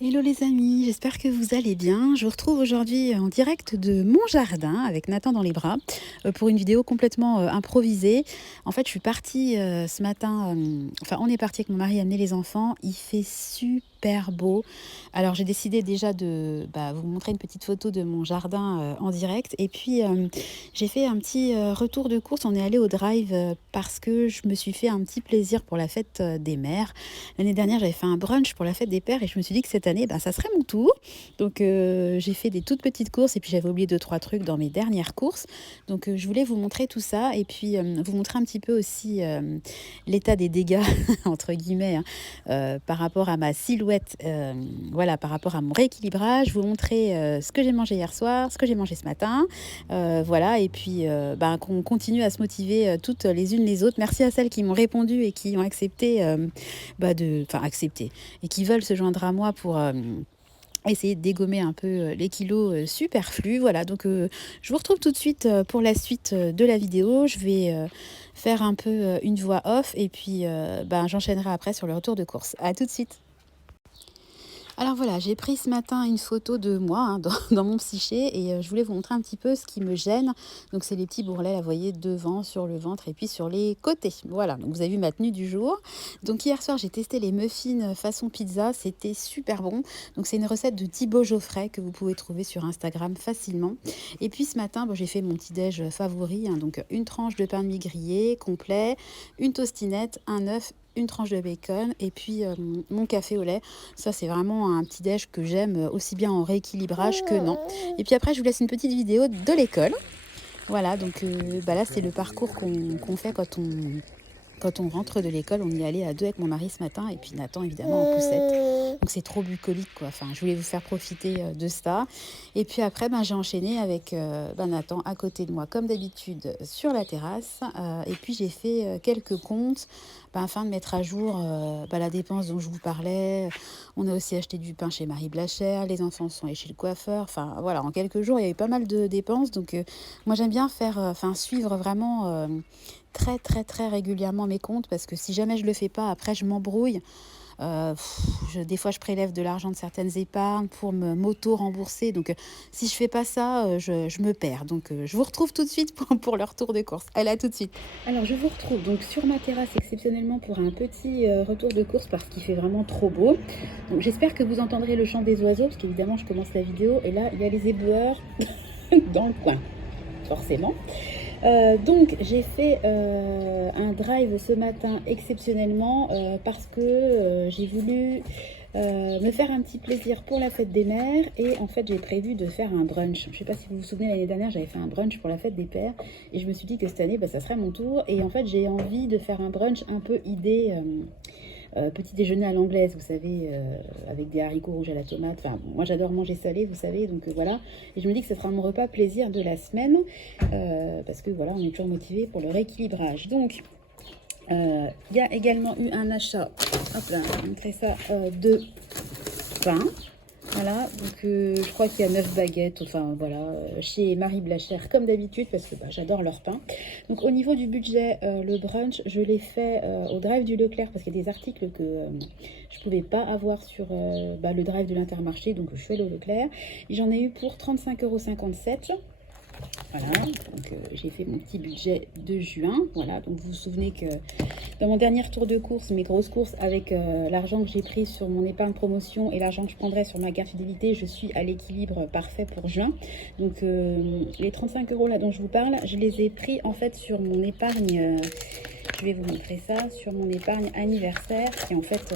Hello les amis, j'espère que vous allez bien. Je vous retrouve aujourd'hui en direct de mon jardin avec Nathan dans les bras pour une vidéo complètement improvisée. En fait, je suis partie ce matin, on est parti avec mon mari amener les enfants. Il fait super beau. Alors j'ai décidé déjà de vous montrer une petite photo de mon jardin en direct. Et puis j'ai fait un petit retour de course. On est allé au drive parce que je me suis fait un petit plaisir pour la fête des mères. L'année dernière, j'avais fait un brunch pour la fête des pères et je me suis dit que cette année, ça serait mon tour. Donc, j'ai fait des toutes petites courses et puis j'avais oublié 2-3 trucs dans mes dernières courses. Donc, je voulais vous montrer tout ça et puis vous montrer un petit peu aussi l'état des dégâts, entre guillemets, hein, par rapport à ma silhouette, voilà, par rapport à mon rééquilibrage. Vous montrer ce que j'ai mangé hier soir, ce que j'ai mangé ce matin. Voilà, et puis qu'on continue à se motiver toutes les unes les autres. Merci à celles qui m'ont répondu et qui ont accepté accepter et qui veulent se joindre à moi pour essayer de dégommer un peu les kilos superflus. Voilà, donc je vous retrouve tout de suite pour la suite de la vidéo. Je vais faire un peu une voix off et puis j'enchaînerai après sur le retour de course. À tout de suite. Alors voilà, j'ai pris ce matin une photo de moi dans mon psyché et je voulais vous montrer un petit peu ce qui me gêne. Donc c'est les petits bourrelets, là, vous voyez, devant, sur le ventre et puis sur les côtés. Voilà, donc vous avez vu ma tenue du jour. Donc hier soir, j'ai testé les muffins façon pizza, c'était super bon. Donc c'est une recette de Thibaut Geoffrey que vous pouvez trouver sur Instagram facilement. Et puis ce matin, j'ai fait mon petit-déj favori, donc une tranche de pain de mie grillé complet, une tostinette, un œuf, une tranche de bacon et puis mon café au lait. Ça, c'est vraiment un petit déj que j'aime aussi bien en rééquilibrage que non. Et puis après, je vous laisse une petite vidéo de l'école. Voilà, donc là, c'est le parcours qu'on fait quand on rentre de l'école. On y allait à deux avec mon mari ce matin et puis Nathan, évidemment, en poussette. Donc c'est trop bucolique, quoi. Enfin, je voulais vous faire profiter de ça. Et puis après, j'ai enchaîné avec Nathan à côté de moi, comme d'habitude, sur la terrasse. Et puis j'ai fait quelques comptes afin de mettre à jour la dépense dont je vous parlais. On a aussi acheté du pain chez Marie Blachère. Les enfants sont allés chez le coiffeur. Enfin, voilà, en quelques jours, il y avait pas mal de dépenses. Donc, moi, j'aime bien faire, suivre vraiment très, très, très régulièrement mes comptes parce que si jamais je le fais pas, après, je m'embrouille. Des fois, je prélève de l'argent de certaines épargnes pour m'auto-rembourser. Donc, si je fais pas ça, je me perds. Donc, je vous retrouve tout de suite pour leur tour de course. Allez, à tout de suite. Alors, je vous retrouve donc sur ma terrasse exceptionnellement pour un petit retour de course parce qu'il fait vraiment trop beau. Donc, j'espère que vous entendrez le chant des oiseaux parce qu'évidemment, je commence la vidéo et là, il y a les éboueurs dans le coin, forcément. Donc j'ai fait un drive ce matin exceptionnellement parce que j'ai voulu me faire un petit plaisir pour la fête des mères et en fait j'ai prévu de faire un brunch. Je ne sais pas si vous vous souvenez, l'année dernière j'avais fait un brunch pour la fête des pères et je me suis dit que cette année ça serait mon tour et en fait j'ai envie de faire un brunch un peu idée petit déjeuner à l'anglaise, vous savez, avec des haricots rouges à la tomate. Enfin, moi j'adore manger salé, vous savez, donc voilà. Et je me dis que ce sera mon repas plaisir de la semaine, parce que voilà, on est toujours motivé pour le rééquilibrage. Donc, il y a également eu un achat, hop là, je vais montrer ça, de pain. Voilà, donc je crois qu'il y a 9 baguettes, enfin voilà, chez Marie Blachère comme d'habitude parce que j'adore leur pain. Donc au niveau du budget, le brunch, je l'ai fait au drive du Leclerc parce qu'il y a des articles que je ne pouvais pas avoir sur le drive de l'Intermarché, donc je suis allée au Leclerc. J'en ai eu pour 35,57 €. Voilà, donc j'ai fait mon petit budget de juin. Voilà, donc vous vous souvenez que dans mon dernier tour de course, mes grosses courses, avec l'argent que j'ai pris sur mon épargne promotion et l'argent que je prendrai sur ma carte fidélité, je suis à l'équilibre parfait pour juin. Donc les 35 € là dont je vous parle, je les ai pris en fait sur mon épargne, je vais vous montrer ça, sur mon épargne anniversaire, qui en fait...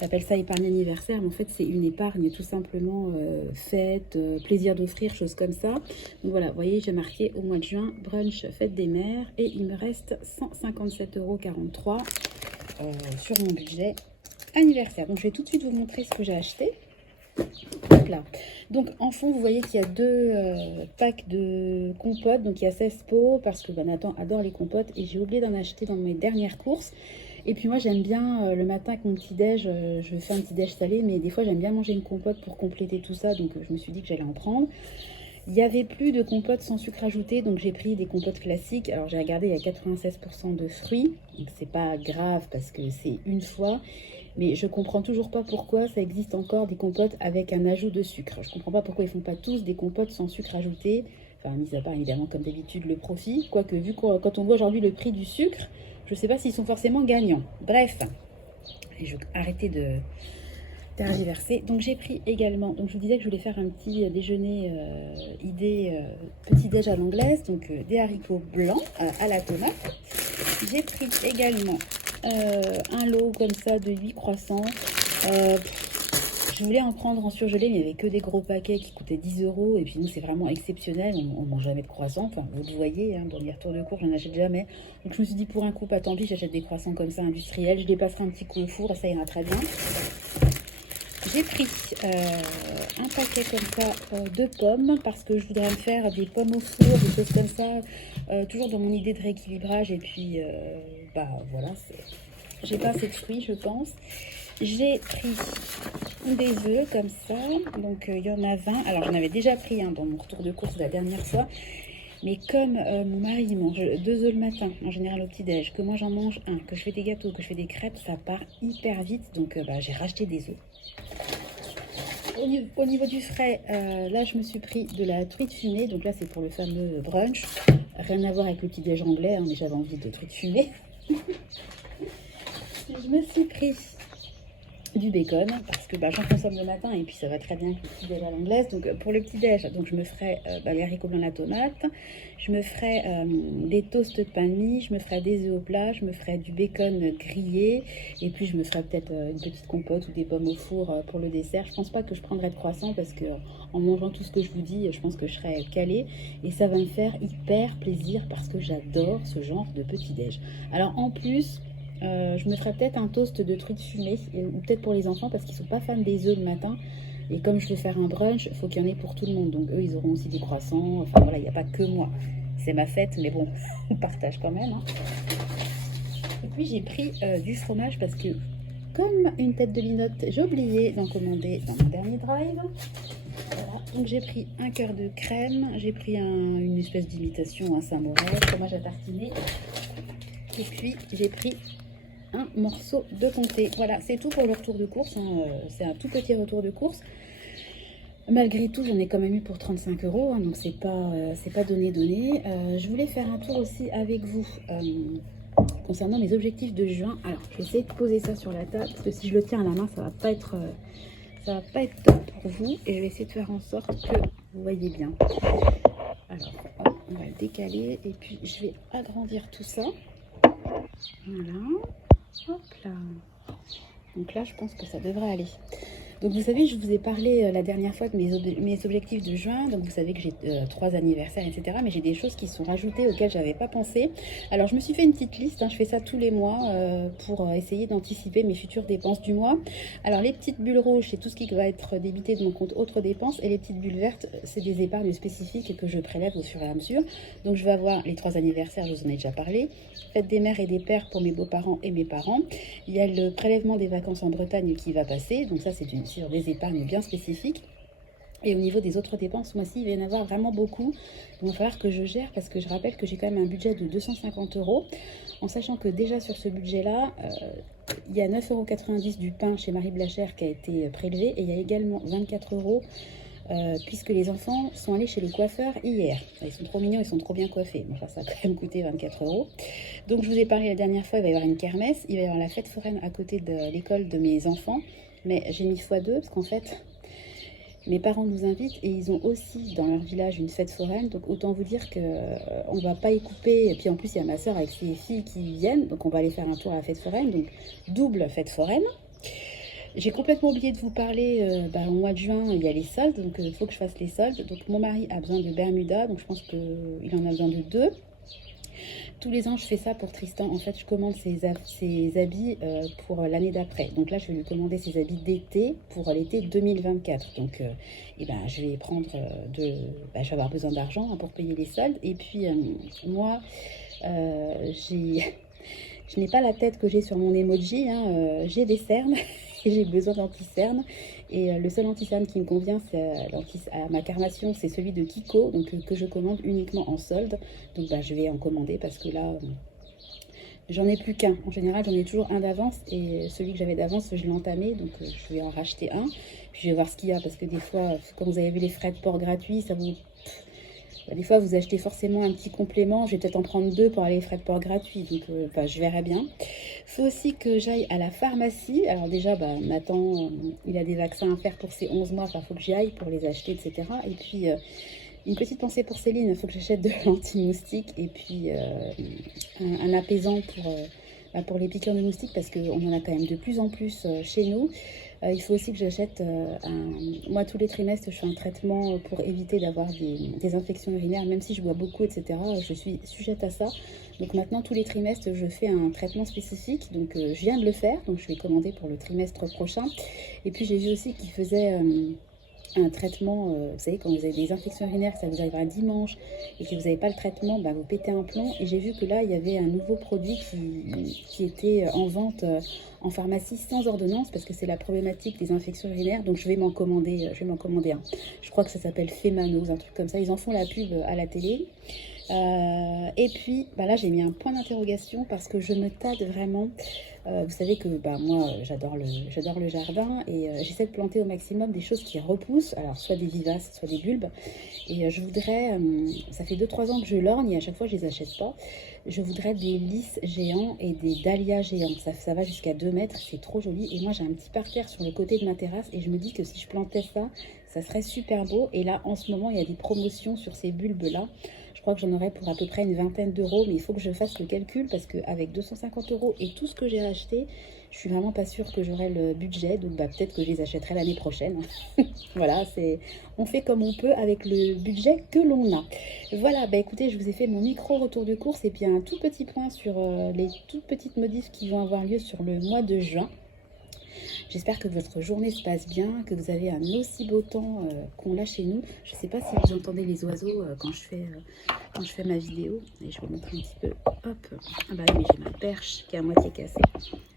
j'appelle ça épargne anniversaire, mais en fait, c'est une épargne tout simplement fête, plaisir d'offrir, choses comme ça. Donc voilà, vous voyez, j'ai marqué au mois de juin, brunch fête des mères, et il me reste 157,43 € sur mon budget anniversaire. Donc je vais tout de suite vous montrer ce que j'ai acheté. Hop là. Donc en fond, vous voyez qu'il y a deux packs de compotes. Donc il y a 16 pots parce que Nathan adore les compotes et j'ai oublié d'en acheter dans mes dernières courses. Et puis moi j'aime bien le matin avec mon petit déj, je fais un petit déj salé, mais des fois j'aime bien manger une compote pour compléter tout ça, donc je me suis dit que j'allais en prendre. Il n'y avait plus de compote sans sucre ajouté, donc j'ai pris des compotes classiques. Alors j'ai regardé, il y a 96% de fruits, donc c'est pas grave parce que c'est une fois. Mais je comprends toujours pas pourquoi ça existe encore des compotes avec un ajout de sucre. Je comprends pas pourquoi ils font pas tous des compotes sans sucre ajouté. Enfin, mis à part évidemment comme d'habitude le profit. Quoique vu quand on voit aujourd'hui le prix du sucre, je sais pas s'ils sont forcément gagnants. Bref, et je vais arrêter de tergiversé. Donc j'ai pris également, donc je vous disais que je voulais faire un petit déjeuner petit déj à l'anglaise, donc des haricots blancs à la tomate. J'ai pris également un lot comme ça de 8 croissants. Je voulais en prendre en surgelé, mais il n'y avait que des gros paquets qui coûtaient 10 euros. Et puis nous, c'est vraiment exceptionnel. On ne mange jamais de croissants. Enfin, vous le voyez, hein, dans les retours de cours, je n'en achète jamais. Donc je me suis dit, pour un coup, pas tant pis, j'achète des croissants comme ça industriels. Je les passerai un petit coup au four et ça ira très bien. J'ai pris un paquet comme ça de pommes parce que je voudrais me faire des pommes au four, des choses comme ça, toujours dans mon idée de rééquilibrage. Et puis, bah voilà, j'ai pas assez de fruits, je pense. J'ai pris des œufs comme ça, donc il y en a 20. Alors j'en avais déjà pris dans mon retour de course la dernière fois. Mais comme mon mari mange 2 œufs le matin, en général au petit-déj, que moi j'en mange un, que je fais des gâteaux, que je fais des crêpes, ça part hyper vite. Donc bah, j'ai racheté des œufs. Au niveau du frais, là je me suis pris de la truite fumée. Donc là c'est pour le fameux brunch. Rien à voir avec le petit-déj anglais, mais j'avais envie de truite fumée. Je me suis pris du bacon parce que bah, j'en consomme le matin et puis ça va très bien avec le petit déj à l'anglaise. Donc pour le petit déj, donc je me ferai les haricots blancs à la tomate, je me ferai des toasts de pain de mie, je me ferai des œufs au plat, je me ferai du bacon grillé et puis je me ferai peut-être une petite compote ou des pommes au four pour le dessert. Je pense pas que je prendrai de croissant parce que en mangeant tout ce que je vous dis, je pense que je serai calée et ça va me faire hyper plaisir parce que j'adore ce genre de petit déj. Alors en plus, je me ferai peut-être un toast de truite fumée, ou peut-être pour les enfants parce qu'ils sont pas fans des œufs le matin. Et comme je veux faire un brunch, il faut qu'il y en ait pour tout le monde. Donc eux, ils auront aussi des croissants. Enfin voilà, il n'y a pas que moi. C'est ma fête, mais bon, on partage quand même. Hein. Et puis j'ai pris du fromage parce que, comme une tête de linotte, j'ai oublié d'en commander dans mon dernier drive. Voilà. Donc j'ai pris un cœur de crème, j'ai pris une espèce d'imitation, un samouraï, fromage à tartiner. Et puis j'ai pris un morceau de comté. Voilà, c'est tout pour le retour de course. Hein. C'est un tout petit retour de course. Malgré tout, j'en ai quand même eu pour 35 euros, hein, donc c'est pas donné. Je voulais faire un tour aussi avec vous concernant mes objectifs de juin. Alors, je vais essayer de poser ça sur la table parce que si je le tiens à la main, ça va pas être top pour vous. Et je vais essayer de faire en sorte que vous voyez bien. Alors, hop, on va le décaler et puis je vais agrandir tout ça. Voilà. Hop là. Donc là, je pense que ça devrait aller. Donc vous savez, je vous ai parlé la dernière fois de mes objectifs de juin. Donc vous savez que j'ai 3 anniversaires, etc. Mais j'ai des choses qui sont rajoutées auxquelles je n'avais pas pensé. Alors je me suis fait une petite liste. Hein, je fais ça tous les mois pour essayer d'anticiper mes futures dépenses du mois. Alors les petites bulles rouges, c'est tout ce qui va être débité de mon compte autres dépenses. Et les petites bulles vertes, c'est des épargnes spécifiques que je prélève au fur et à mesure. Donc je vais avoir les 3 anniversaires, je vous en ai déjà parlé. Fête des mères et des pères pour mes beaux-parents et mes parents. Il y a le prélèvement des vacances en Bretagne qui va passer. Donc ça, c'est sur des épargnes bien spécifiques. Et au niveau des autres dépenses, moi aussi, il va y en avoir vraiment beaucoup. Il va falloir que je gère parce que je rappelle que j'ai quand même un budget de 250 euros. En sachant que déjà sur ce budget-là, il y a 9,90 € du pain chez Marie Blachère qui a été prélevé. Et il y a également 24 euros puisque les enfants sont allés chez les coiffeurs hier. Ils sont trop mignons, ils sont trop bien coiffés. Enfin, ça a quand même coûté 24 euros. Donc je vous ai parlé la dernière fois, il va y avoir une kermesse. Il va y avoir la fête foraine à côté de l'école de mes enfants. Mais j'ai mis x2 parce qu'en fait, mes parents nous invitent et ils ont aussi dans leur village une fête foraine. Donc autant vous dire qu'on ne va pas y couper. Et puis en plus, il y a ma soeur avec ses filles qui viennent. Donc on va aller faire un tour à la fête foraine. Donc double fête foraine. J'ai complètement oublié de vous parler, au mois de juin, il y a les soldes, donc il faut que je fasse les soldes. Donc mon mari a besoin de Bermuda, donc je pense qu'il en a besoin de 2. Tous les ans, je fais ça pour Tristan. En fait, je commande ses habits pour l'année d'après. Donc là, je vais lui commander ses habits d'été pour l'été 2024. Donc, je vais prendre je vais avoir besoin d'argent pour payer les soldes. Et puis, moi, je n'ai pas la tête que j'ai sur mon emoji. J'ai des cernes. et j'ai besoin d'anti-cerne. Et le seul anti-cerne qui me convient, c'est à ma carnation, c'est celui de Kiko, donc que je commande uniquement en solde. Donc bah, je vais en commander parce que là, j'en ai plus qu'un. En général, j'en ai toujours un d'avance et celui que j'avais d'avance, je l'ai entamé, donc je vais en racheter un. Puis je vais voir ce qu'il y a parce que des fois, quand vous avez vu les frais de port gratuits, ça vous... Bah, des fois, vous achetez forcément un petit complément. Je vais peut-être en prendre deux pour aller les frais de port gratuits. Donc, bah, je verrai bien. Il faut aussi que j'aille à la pharmacie. Alors déjà, bah, Nathan, il a des vaccins à faire pour ses 11 mois. Enfin, il faut que j'y aille pour les acheter, etc. Et puis, une petite pensée pour Céline. Il faut que j'achète de l'anti-moustique. Et puis, un apaisant pour les piqûres de moustiques. Parce qu'on en a quand même de plus en plus chez nous. Il faut aussi que j'achète moi tous les trimestres je fais un traitement pour éviter d'avoir des infections urinaires, même si je bois beaucoup, etc. Je suis sujette à ça. Donc maintenant tous les trimestres je fais un traitement spécifique. Donc je viens de le faire, donc je vais commander pour le trimestre prochain. Et puis j'ai vu aussi qu'il faisait un traitement, vous savez, quand vous avez des infections urinaires, ça vous arrivera dimanche et que vous n'avez pas le traitement, bah, vous pétez un plomb. Et j'ai vu que là, il y avait un nouveau produit qui était en vente en pharmacie sans ordonnance parce que c'est la problématique des infections urinaires. Donc je vais m'en commander un. Je crois que ça s'appelle Femanos, un truc comme ça. Ils en font la pub à la télé. Et puis bah là j'ai mis un point d'interrogation parce que je me tâte vraiment. Vous savez que bah, moi j'adore le jardin et j'essaie de planter au maximum des choses qui repoussent, alors soit des vivaces, soit des bulbes. Et je voudrais, ça fait 2-3 ans que je lorgne et à chaque fois je les achète pas. Je voudrais des lys géants et des dahlias géants. Ça va jusqu'à 2 mètres, c'est trop joli. Et moi j'ai un petit parterre sur le côté de ma terrasse et je me dis que si je plantais ça serait super beau. Et là en ce moment il y a des promotions sur ces bulbes là. Je crois que j'en aurais pour à peu près une vingtaine d'euros, mais il faut que je fasse le calcul parce qu'avec 250 euros et tout ce que j'ai acheté, je suis vraiment pas sûre que j'aurai le budget. Donc bah, peut-être que je les achèterai l'année prochaine. Voilà, on fait comme on peut avec le budget que l'on a. Voilà, bah écoutez, je vous ai fait mon micro retour de course et puis un tout petit point sur les toutes petites modifs qui vont avoir lieu sur le mois de juin. J'espère que votre journée se passe bien, que vous avez un aussi beau temps qu'on l'a chez nous. Je ne sais pas si vous entendez les oiseaux quand je fais ma vidéo. Et je vous montre un petit peu. Hop. Ah bah oui, mais j'ai ma perche qui est à moitié cassée.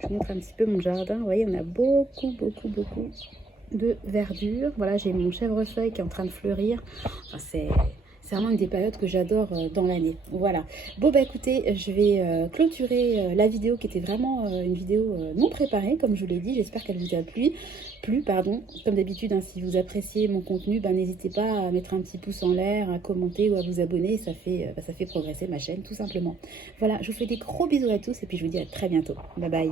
Je vous montre un petit peu mon jardin. Vous voyez, on a beaucoup de verdure. Voilà, j'ai mon chèvrefeuille qui est en train de fleurir. Enfin, c'est vraiment une des périodes que j'adore dans l'année. Voilà. Bon, bah écoutez, je vais clôturer la vidéo qui était vraiment une vidéo non préparée, comme je vous l'ai dit. J'espère qu'elle vous a plu. Pardon. Comme d'habitude, hein, si vous appréciez mon contenu, bah, n'hésitez pas à mettre un petit pouce en l'air, à commenter ou à vous abonner. Ça fait progresser ma chaîne, tout simplement. Voilà, je vous fais des gros bisous à tous et puis je vous dis à très bientôt. Bye bye.